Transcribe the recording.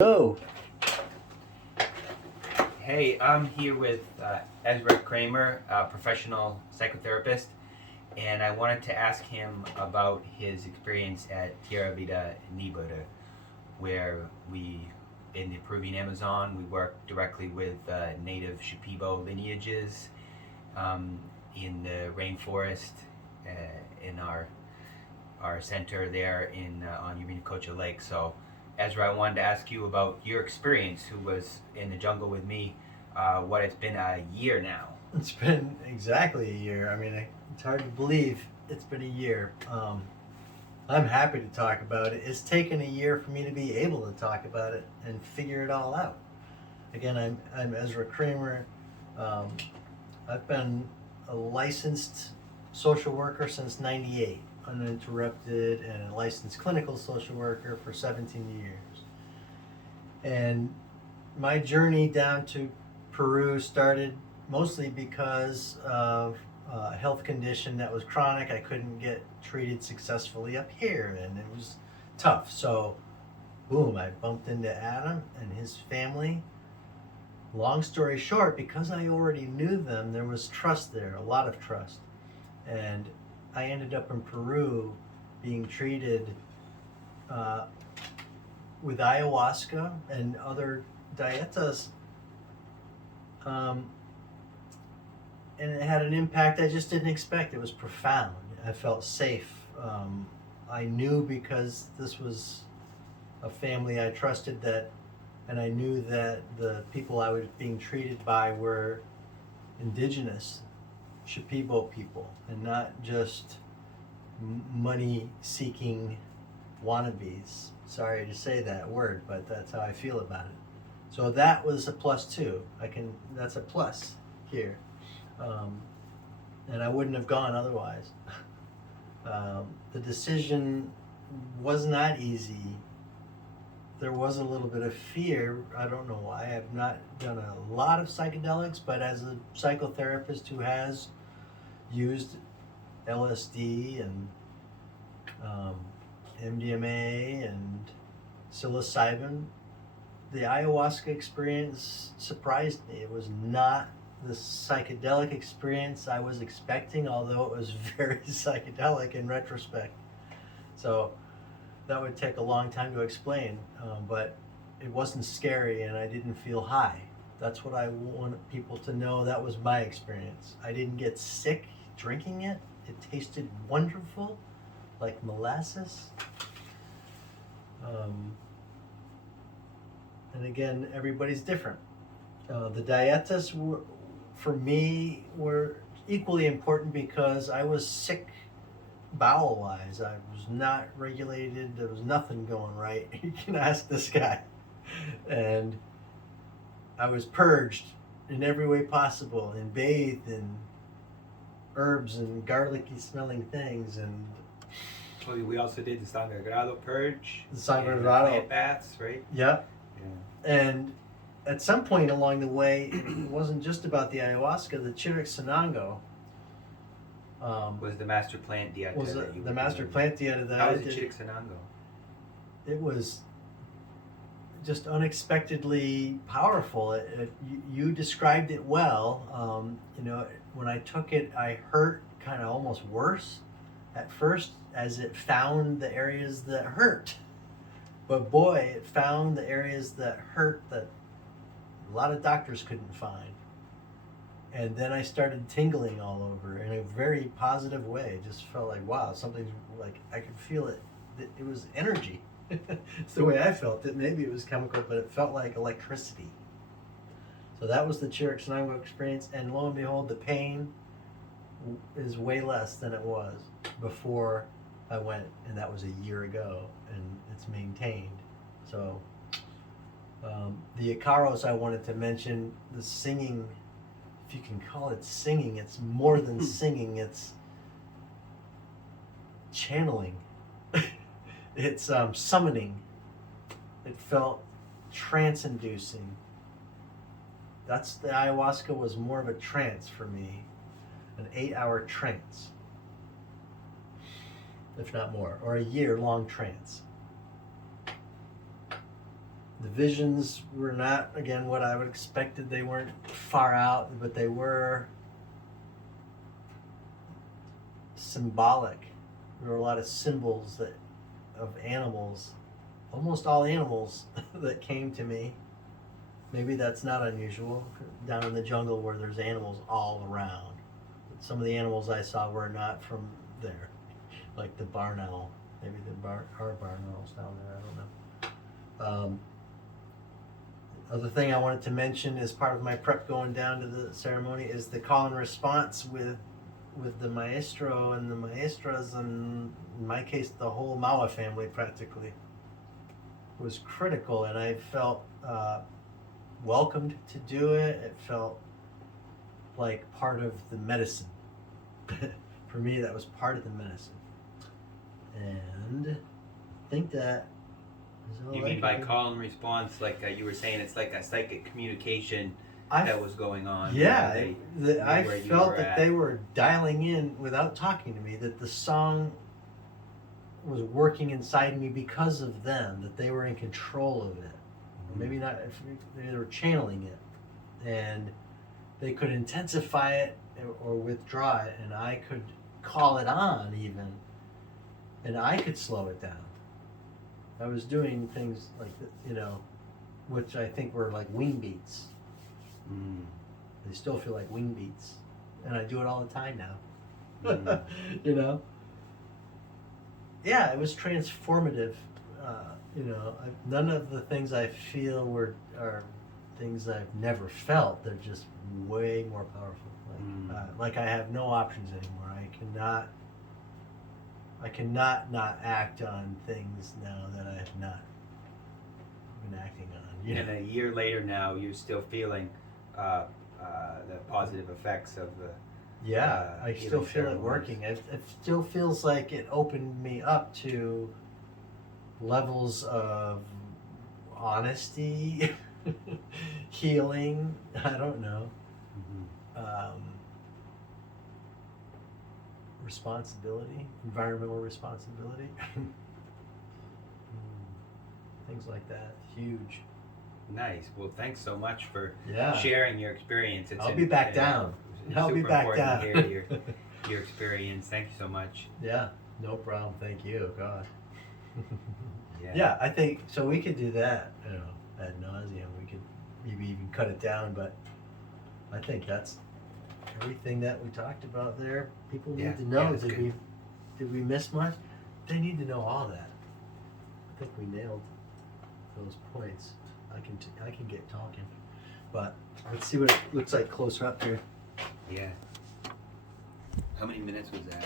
Oh, Hey, I'm here with Ezra Kramer, a professional psychotherapist, and I wanted to ask him about his experience at Tierra Vida Nibiru, where in the Peruvian Amazon, we work directly with native Shipibo lineages in the rainforest in our center there on Yurinacocha Lake. So, Ezra, I wanted to ask you about your experience, who was in the jungle with me. What it's been a year now. it's been exactly a year. It's hard to believe it's been a year. I'm happy to talk about it. It's taken a year for me to be able to talk about it and figure it all out. Again, I'm Ezra Kramer. Um, I've been a licensed social worker since '98, uninterrupted, and a licensed clinical social worker for 17 years. And my journey down to Peru started mostly because of a health condition that was chronic. I couldn't get treated successfully up here, and it was tough. So, boom, I bumped into Adam and his family. Long story short, because I already knew them, there was trust there, a lot of trust. And I ended up in Peru being treated uh, with ayahuasca and other dietas, um, and it had an impact I just didn't expect. It was profound. I felt safe. I knew, because this was a family I trusted, and I knew that the people I was being treated by were indigenous Shipibo people, and not just money-seeking wannabes. Sorry to say that word, but that's how I feel about it. So that was a plus too. That's a plus here, um, and I wouldn't have gone otherwise. The decision was not easy. There was a little bit of fear. I don't know why. I've not done a lot of psychedelics, but as a psychotherapist who has used LSD and um, MDMA and psilocybin, the ayahuasca experience surprised me. It was not the psychedelic experience I was expecting, although it was very psychedelic in retrospect. So that would take a long time to explain, but it wasn't scary and I didn't feel high. That's what I want people to know. That was my experience. I didn't get sick drinking it. It tasted wonderful, like molasses. And again, everybody's different. The dietas for me, were equally important because I was sick bowel wise. I was not regulated. There was nothing going right. You can ask this guy. And I was purged in every way possible and bathed in herbs and garlicky smelling things, and Well, we also did the Sangrado purge, the and the Sangrado. plant baths, right? Yeah. Yeah. And at some point along the way, it wasn't just about the ayahuasca. The Chiricsanango Was the master plant dieta was that you the were master doing? plant dieta that How I was the did. Chicxinango? It was just unexpectedly powerful. You described it well. When I took it, I hurt kind of almost worse at first, as it found the areas that hurt. But boy, it found the areas that hurt that a lot of doctors couldn't find. And then I started tingling all over in a very positive way. It just felt like, wow, something's, like, I could feel it. It was energy. It's the way I felt it. Maybe it was chemical, but it felt like electricity. So that was the Chiricsanango experience. And lo and behold, the pain is way less than it was before I went. And that was a year ago. And it's maintained. So the Icaros I wanted to mention, the singing, if you can call it singing, it's more than singing, it's channeling. It's summoning. It felt trance-inducing. The ayahuasca was more of a trance for me, an 8-hour trance, if not more, or a year-long trance. The visions were not, again, what I would expected. They weren't far out, but they were symbolic. There were a lot of symbols of animals, almost all animals that came to me. Maybe that's not unusual down in the jungle where there's animals all around. But some of the animals I saw were not from there, like the barn owl. Maybe are barn owls down there. I don't know. Other thing I wanted to mention as part of my prep going down to the ceremony is the call and response with the maestro and the maestras, and in my case the whole Mawa family practically was critical, and I felt welcomed to do it. It felt like part of the medicine. For me, that was part of the medicine, and I think that is all You I mean can by do. call and response, like you were saying, it's like a psychic communication I that was going on? Yeah, where I where you felt were that at. they were dialing in without talking to me, that the song was working inside me because of them, that they were in control of it. Maybe not, if they were channeling it, and they could intensify it or withdraw it, and I could call it on even, and I could slow it down. I was doing things like, which I think were like wing beats. Mm. They still feel like wing beats, and I do it all the time now. Mm. you know. Yeah, it was transformative. None of the things I feel are things I've never felt. They're just way more powerful. Like I have no options anymore. I cannot not act on things now that I have not been acting on. And a year later now, you're still feeling the positive effects of the. Yeah, I still healing feel it ceremonies. working. It still feels like it opened me up to levels of honesty, healing. I don't know. Responsibility, environmental responsibility. Things like that. Huge. Nice. Well, thanks so much for Yeah. sharing your experience. I'll be back down. I'll be super back important down. to hear your experience. Thank you so much. Yeah, no problem. Thank you. God. Yeah. Yeah, I think so. We could do that, ad nauseum. We could maybe even cut it down, but I think that's everything that we talked about there. People need Yeah, to know. yeah, that's good. Did we miss much? They need to know all that. I think we nailed those points. I can get talking, but let's see what it looks like closer up here. Yeah. How many minutes was that?